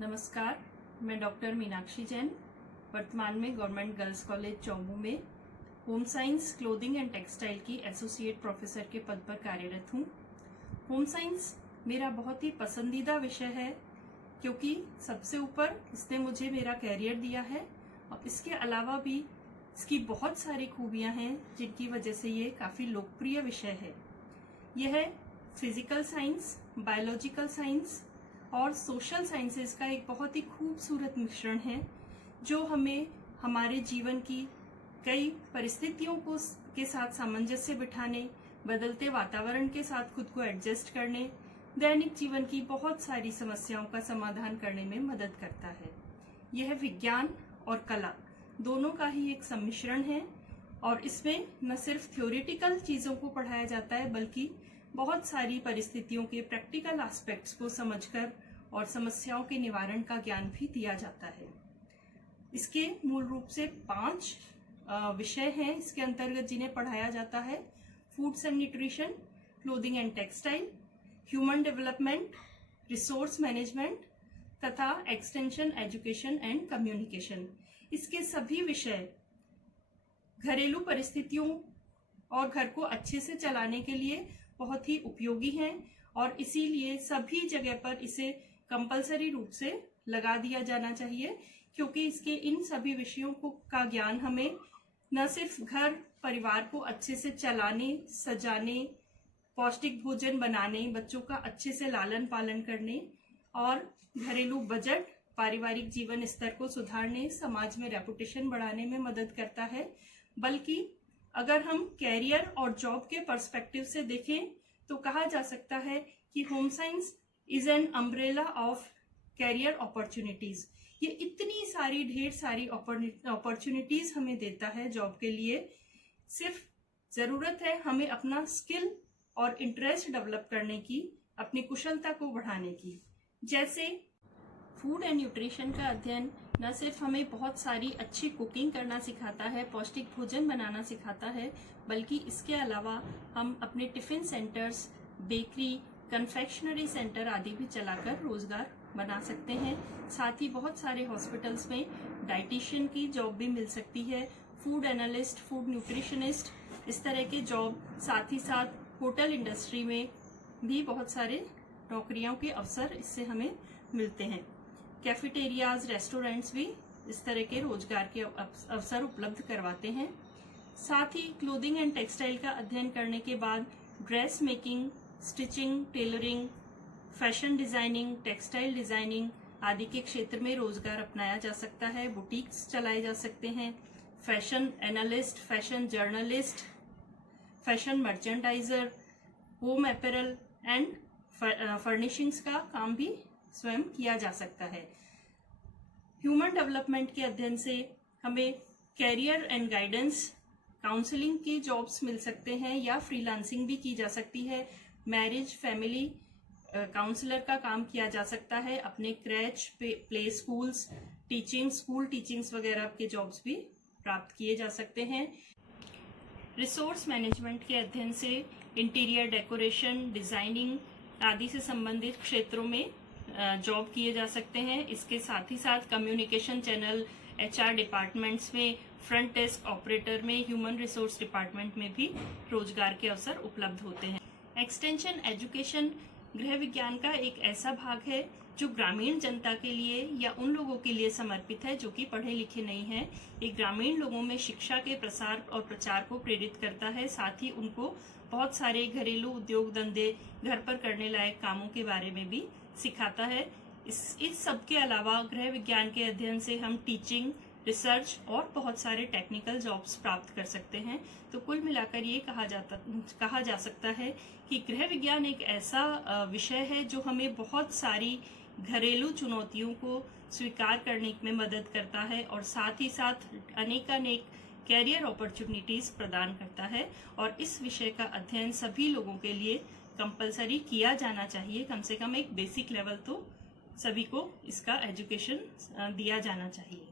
नमस्कार, मैं डॉक्टर मीनाक्षी जैन वर्तमान में गवर्नमेंट गर्ल्स कॉलेज चौबू में home science clothing and textile की एसोसिएट प्रोफेसर के पद पर कार्यरत हूँ। होम साइंस मेरा बहुत ही पसंदीदा विषय है क्योंकि सबसे ऊपर इसने मुझे मेरा कैरियर दिया है और इसके अलावा भी इसकी बहुत सारी खूबियाँ हैं जिनकी वजह से ये काफ़ी लोकप्रिय विषय है। यह फिजिकल साइंस, बायोलॉजिकल साइंस और सोशल साइंसेज का एक बहुत ही खूबसूरत मिश्रण है जो हमें हमारे जीवन की कई परिस्थितियों को के साथ सामंजस्य बिठाने, बदलते वातावरण के साथ खुद को एडजस्ट करने, दैनिक जीवन की बहुत सारी समस्याओं का समाधान करने में मदद करता है। यह विज्ञान और कला दोनों का ही एक सम्मिश्रण है और इसमें न सिर्फ थ्योरेटिकल चीज़ों को पढ़ाया जाता है बल्कि बहुत सारी परिस्थितियों के प्रैक्टिकल एस्पेक्ट्स को समझकर और समस्याओं के निवारण का ज्ञान भी दिया जाता है। इसके मूल रूप से 5 विषय हैं इसके अंतर्गत जिन्हें पढ़ाया जाता है: foods and nutrition, clothing and textile, human development, resource management तथा एक्सटेंशन एजुकेशन एंड कम्युनिकेशन। इसके सभी विषय घरेलू परिस्थितियों और घर को अच्छे से चलाने के लिए बहुत ही उपयोगी हैं और इसीलिए सभी जगह पर इसे कंपलसरी रूप से लगा दिया जाना चाहिए क्योंकि इसके इन सभी विषयों का ज्ञान हमें न सिर्फ घर परिवार को अच्छे से चलाने, सजाने, पौष्टिक भोजन बनाने, बच्चों का अच्छे से लालन पालन करने और घरेलू बजट, पारिवारिक जीवन स्तर को सुधारने, समाज में रेपुटेशन बढ़ाने में मदद करता है, बल्कि अगर हम कैरियर और जॉब के पर्सपेक्टिव से देखें तो कहा जा सकता है कि home science is an umbrella of career opportunities. ये इतनी सारी ढेर सारी अपॉर्चुनिटीज हमें देता है जॉब के लिए। सिर्फ जरूरत है हमें अपना स्किल और इंटरेस्ट डेवलप करने की, अपनी कुशलता को बढ़ाने की। जैसे फूड एंड न्यूट्रिशन का अध्ययन न सिर्फ हमें बहुत सारी अच्छी कुकिंग करना सिखाता है, पौष्टिक भोजन बनाना सिखाता है, बल्कि इसके अलावा हम अपने tiffin centres, bakery, confectionery centre आदि भी चलाकर रोजगार बना सकते हैं। साथ ही बहुत सारे हॉस्पिटल्स में डाइटिशियन की जॉब भी मिल सकती है, फूड एनालिस्ट, फूड न्यूट्रिशनिस्ट, इस तरह के जॉब। साथ ही साथ होटल इंडस्ट्री में भी बहुत सारे नौकरियों के अवसर इससे हमें मिलते हैं। कैफेटेरियाज, रेस्टोरेंट्स भी इस तरह के रोजगार के अवसर उपलब्ध करवाते हैं। साथ ही क्लोथिंग एंड टेक्सटाइल का अध्ययन करने के बाद dress making, stitching, tailoring, fashion designing, textile designing आदि के क्षेत्र में रोजगार अपनाया जा सकता है। बुटीक्स चलाए जा सकते हैं। Fashion analyst, fashion journalist, fashion merchandiser, home apparel and furnishings का काम भी स्वयं किया जा सकता है। ह्यूमन डेवलपमेंट के अध्ययन से हमें कैरियर एंड गाइडेंस, काउंसलिंग की जॉब्स मिल सकते हैं या फ्रीलांसिंग भी की जा सकती है। मैरिज, फैमिली काउंसलर का काम किया जा सकता है। अपने क्रैच, प्ले स्कूल्स, स्कूल टीचिंग्स वगैरह के जॉब्स भी प्राप्त किए जा सकते हैं। रिसोर्स मैनेजमेंट के अध्ययन से इंटीरियर डेकोरेशन, डिजाइनिंग आदि से संबंधित क्षेत्रों में जॉब किए जा सकते हैं। इसके साथ ही साथ कम्युनिकेशन चैनल, HR डिपार्टमेंट्स में, फ्रंट डेस्क ऑपरेटर में, ह्यूमन रिसोर्स डिपार्टमेंट में भी रोजगार के अवसर उपलब्ध होते हैं। एक्सटेंशन एजुकेशन गृह विज्ञान का एक ऐसा भाग है जो ग्रामीण जनता के लिए या उन लोगों के लिए समर्पित है जो कि पढ़े लिखे नहीं हैं। ये ग्रामीण लोगों में शिक्षा के प्रसार और प्रचार को प्रेरित करता है। साथ ही उनको बहुत सारे घरेलू उद्योग धंधे, घर पर करने लायक कामों के बारे में भी सिखाता है। इस सब के अलावा गृह विज्ञान के अध्ययन से हम टीचिंग, रिसर्च और बहुत सारे टेक्निकल जॉब्स प्राप्त कर सकते हैं। तो कुल मिलाकर ये कहा जा सकता है कि गृह विज्ञान एक ऐसा विषय है जो हमें बहुत सारी घरेलू चुनौतियों को स्वीकार करने में मदद करता है और साथ ही साथ अनेकानेक कैरियर अपॉर्चुनिटीज प्रदान करता है। और इस विषय का अध्ययन सभी लोगों के लिए कंपलसरी किया जाना चाहिए। कम से कम एक बेसिक लेवल तो सभी को इसका एजुकेशन दिया जाना चाहिए।